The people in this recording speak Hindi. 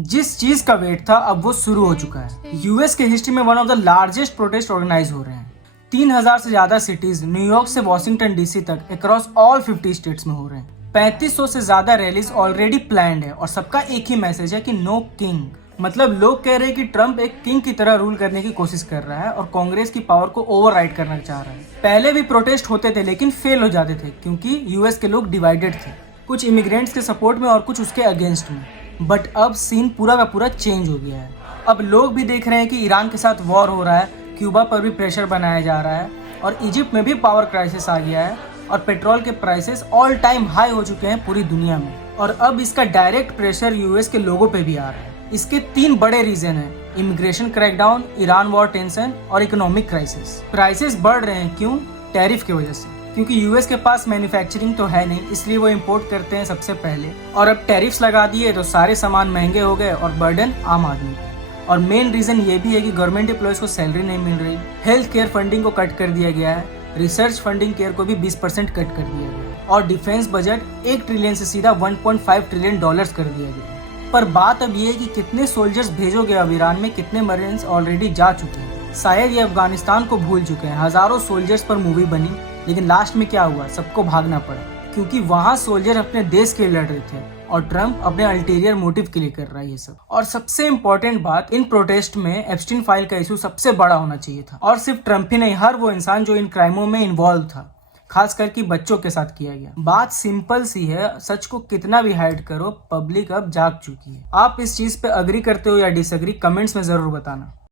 जिस चीज का वेट था अब वो शुरू हो चुका है। यूएस के हिस्ट्री में one of the largest protest organise हो रहे हैं। 3000 से ज्यादा सिटीज न्यूयॉर्क से वॉशिंगटन डीसी तक अक्रॉस ऑल 50 स्टेट्स में हो रहे हैं। 3500 से ज्यादा रैलीज ऑलरेडी प्लान्ड है और सबका एक ही मैसेज है कि नो किंग। मतलब लोग कह रहे हैं कि ट्रम्प एक किंग की तरह रूल करने की कोशिश कर रहा है और कांग्रेस की पावर को ओवरराइड करना चाह रहा है। पहले भी प्रोटेस्ट होते थे लेकिन फेल हो जाते थे क्योंकि यूएस के लोग डिवाइडेड थे, कुछ इमिग्रेंट्स के सपोर्ट में और कुछ उसके अगेंस्ट में। बट अब सीन पूरा का पूरा चेंज हो गया है। अब लोग भी देख रहे हैं कि ईरान के साथ वॉर हो रहा है, क्यूबा पर भी प्रेशर बनाया जा रहा है और इजिप्ट में भी पावर क्राइसिस आ गया है और पेट्रोल के प्राइसेस ऑल टाइम हाई हो चुके हैं पूरी दुनिया में। और अब इसका डायरेक्ट प्रेशर यूएस के लोगों पे भी आ रहा है। इसके 3 बड़े रीजन हैं: immigration crackdown, Iran war tension और इकोनॉमिक क्राइसिस। प्राइसेस बढ़ रहे हैं क्यों? टैरिफ की वजह से, क्योंकि यूएस के पास मैन्युफैक्चरिंग तो है नहीं, इसलिए वो इंपोर्ट करते हैं सबसे पहले। और अब टैरिफ्स लगा दिए तो सारे सामान महंगे हो गए और बर्डन आम आदमी पे। और मेन रीजन ये भी है कि गवर्नमेंट एम्प्लॉयज को सैलरी नहीं मिल रही, हेल्थ केयर फंडिंग को कट कर दिया गया है, रिसर्च फंडिंग केयर को भी 20% कट कर दिया गया और डिफेंस बजट 1 ट्रिलियन से सीधा $1.5 ट्रिलियन कर दिया गया। पर बात अब ये है कि कितने सोल्जर्स भेजोगे अब ईरान में, कितने मरीन्स ऑलरेडी जा चुके हैं। शायद ये अफगानिस्तान को भूल चुके हैं। हजारों सोल्जर्स पर मूवी बनी लेकिन लास्ट में क्या हुआ? सबको भागना पड़ा क्योंकि वहां सोल्जर अपने देश के लिए लड़ रहे थे और ट्रम्प अपने अल्टीरियर मोटिव के लिए कर रहा है ये सब। और सबसे इम्पोर्टेंट बात, इन प्रोटेस्ट में एप्स्टीन फाइल का इशू सबसे बड़ा होना चाहिए था। और सिर्फ ट्रम्प ही नहीं, हर वो इंसान जो इन क्राइमों में इन्वॉल्व था, खास करके बच्चों के साथ किया गया। बात सिंपल सी है, सच को कितना भी हाइड करो, पब्लिक अब जाग चुकी है। आप इस चीज पे अग्री करते हो या डिसएग्री, कमेंट्स में जरूर बताना।